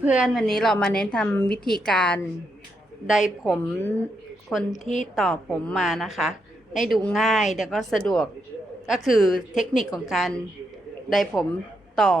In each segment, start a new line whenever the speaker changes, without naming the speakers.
เพื่อนๆ วันนี้เรามาเน้นทำวิธีการไดผมคนที่ต่อผมมานะคะ ให้ดูง่ายแล้วก็สะดวกก็คือเทคนิคของการไดผมต่อ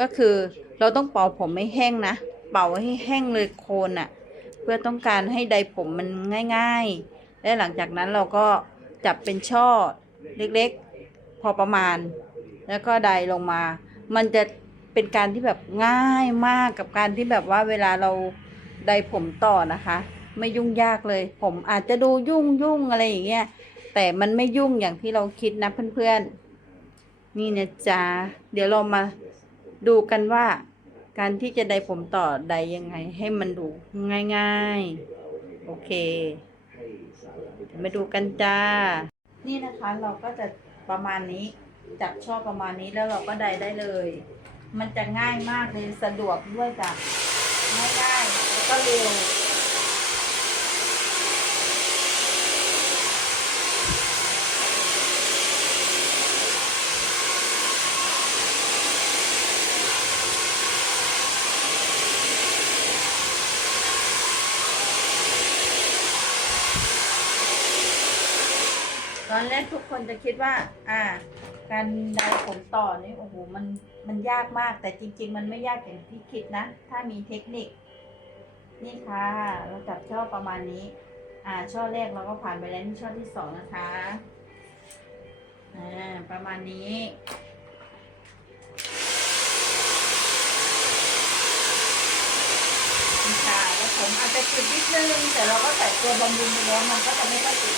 ก็คือเราต้องเป่าผมไม่แห้งนะ เป่าให้แห้งเลยโคนอะ่ะ เพื่อต้องการให้ไดผมมันง่ายๆ และหลังจากนั้นเราก็จับเป็นช่อเล็กๆ พอประมาณ แล้วก็ไดลงมา มันจะ เป็นการที่แบบง่ายมากกับการที่แบบว่าเวลาเราไดผมต่อนะคะ ไม่ยุ่งยากเลย ผมอาจจะดูยุ่งยุ่งอะไรอย่างเงี้ยแต่มันไม่ยุ่งอย่างที่เราคิดนะเพื่อนๆ นี่นะจ๊ะเดี๋ยวเรามาดูกันว่า การที่จะไดผมต่อไดยังไง ให้มันดูง่ายๆ โอเคมาดูกันจ้า นี่นะคะเราก็จะประมาณนี้จับช่อประมาณนี้แล้วเราก็ไดได้เลย มันจะง่ายมากเลยสะดวกด้วยจ้ะง่ายๆแล้วก็เร็วตอนแรกทุกคนจะคิดว่า อ่า การไดผมต่อนี่โอ้โหมันมันยากมาก แต่จริง ๆ มันไม่ยากอย่างที่คิดนะ ถ้ามีเทคนิค นี่ค่ะ เราจับช่อประมาณนี้ อ่า ช่อแรกเราก็ผ่านไปแล้วนี่ช่อที่สองนะคะ อ่า ประมาณนี้ค่ะแล้วผมอาจจะติดนิดนึงแต่เราก็ใส่ตัวบำรุงไปแล้วมันก็จะไม่ค่อยติด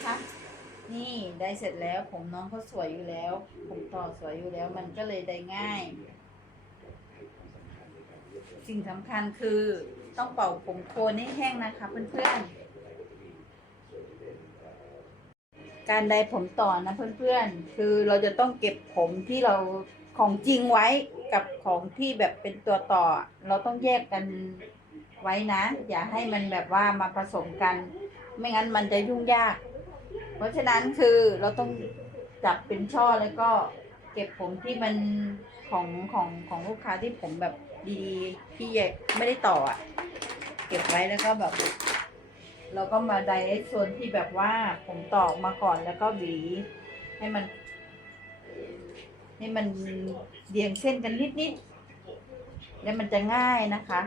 นะคะ นี่ได้เสร็จแล้วผมน้องเขาสวยอยู่แล้ว ผมต่อสวยอยู่แล้วมันก็เลยได้ง่าย สิ่งสำคัญคือต้องเป่าผมโคนให้แห้งนะคะ เพื่อนๆ การไดผมต่อนะเพื่อนๆ คือเราจะต้องเก็บผมที่เราของจริงไว้กับของที่แบบเป็นตัวต่อ เราต้องแยกกันไว้นะ อย่าให้มันแบบว่ามาผสมกัน ไม่งั้นมันจะยุ่งยาก เพราะฉะนั้นคือเราต้องจับเป็นช่อแล้วก็เก็บผมที่มันของของของลูกค้าที่ผมแบบดีๆที่ไม่ได้ต่ออะ เก็บไว้แล้วก็แบบเราก็มาไดไอ้ส่วนที่แบบว่าผมตอกมาก่อนแล้วก็หวี ให้มัน ให้มันเรียงเส้นกันนิดๆแล้วมันจะง่ายนะคะ